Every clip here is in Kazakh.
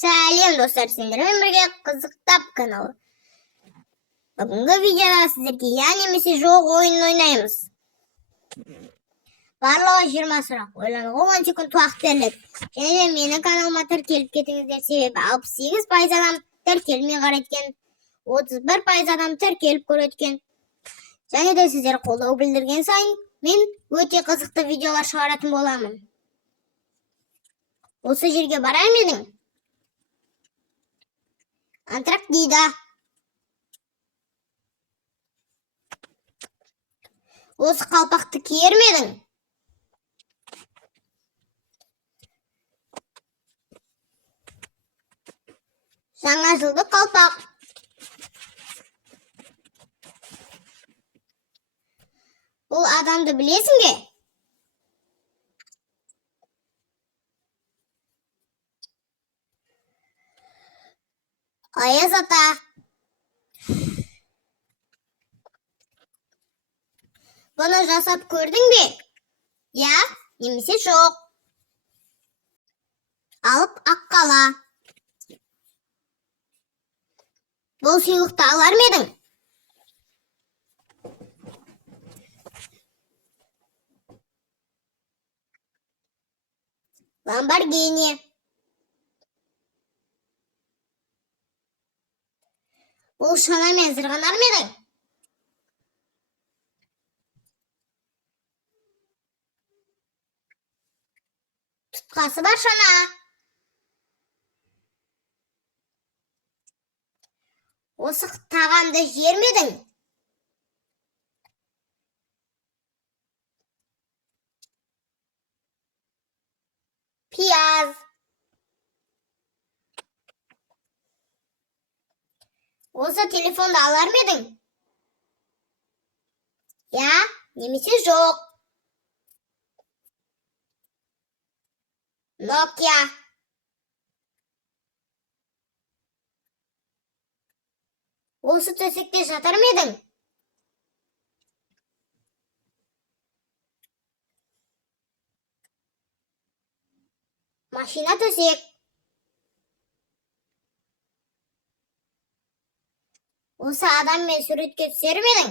Сәлем достар, сендермен бірге қызықтап каналы. Бүгінгі видеода сіздерге я немесе жоқ ойынын ойнаймыз. Барлығы 20 сұрақ, ойлануға 10 секунд уақыт беріледі. Және де менің каналыма тіркеліп кетіңіздер, себебі 68% адам тіркелмей қарайткен, 31% адам тіркеліп көреткен. Және де сіздер қолдау білдірген сайын мен өте қызықты видеолар шығаратын боламын. Осы жерге барар ма едің? Антарктида. Осы қалпақты киер ме едің? Жаңа жылдық қалпақ. Бұл адамды білесің бе? Аяз ата. Бұны жасап көрдің бе? Я, немесе жоқ. Алып аққала. Бұл сыйлықты алар ма едің? Ламборгини. Бұл шанамен зырғанар ма едің? Тұтқасы бар шана. Осы тағамды жер ме едің? Пияз. Осы телефонды алар ма едің? Я, немесе жоқ. Nokia. Осы төсекте жатар ма едің? Машина төсек. Осы адаммен суретке түсер ме едің?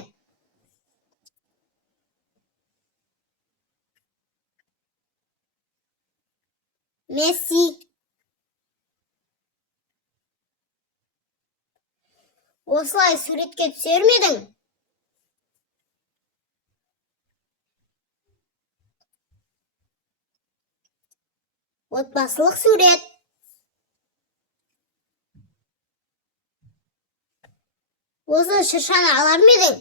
Месси. Осылай суретке түсер ме едің? Отбасылық сурет. Осы шыршаны алар ма едің?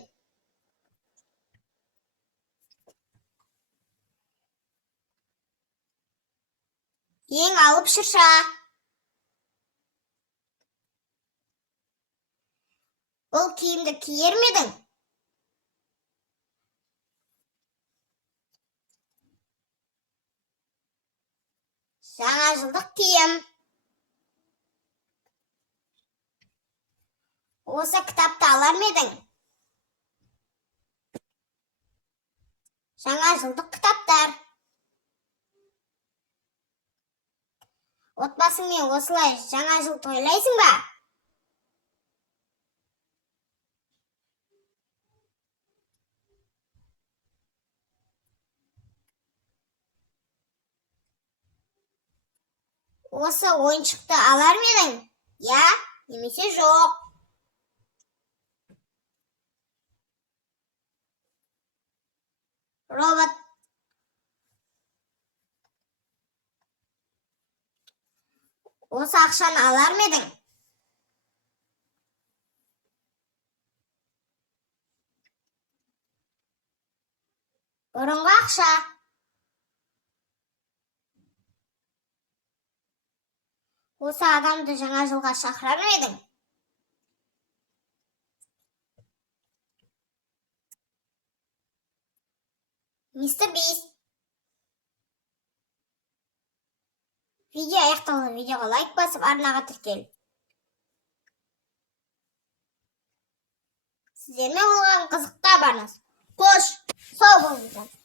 Ең алып шырша. Бұл киімді киер ме едің? Жаңа жылдық киім. Осы кітапты алар ма едің? Жаңа жылдық кітаптар. Отбасыңмен осылай жаңа жыл тойлайсың ба? Осы ойыншықты алар ма едің? Я, немесе жоқ. Робот. Осы ақшаны алар ма едің? Бұрынғы ақша. Осы адамды жаңа жылға шақырар ма едің? Мистер Бист. Видео аяқталды. Видеоға лайк басып, арнаға тіркел. Сіздермен болған қызықта барыңыз. Қош, сау болыңыздар.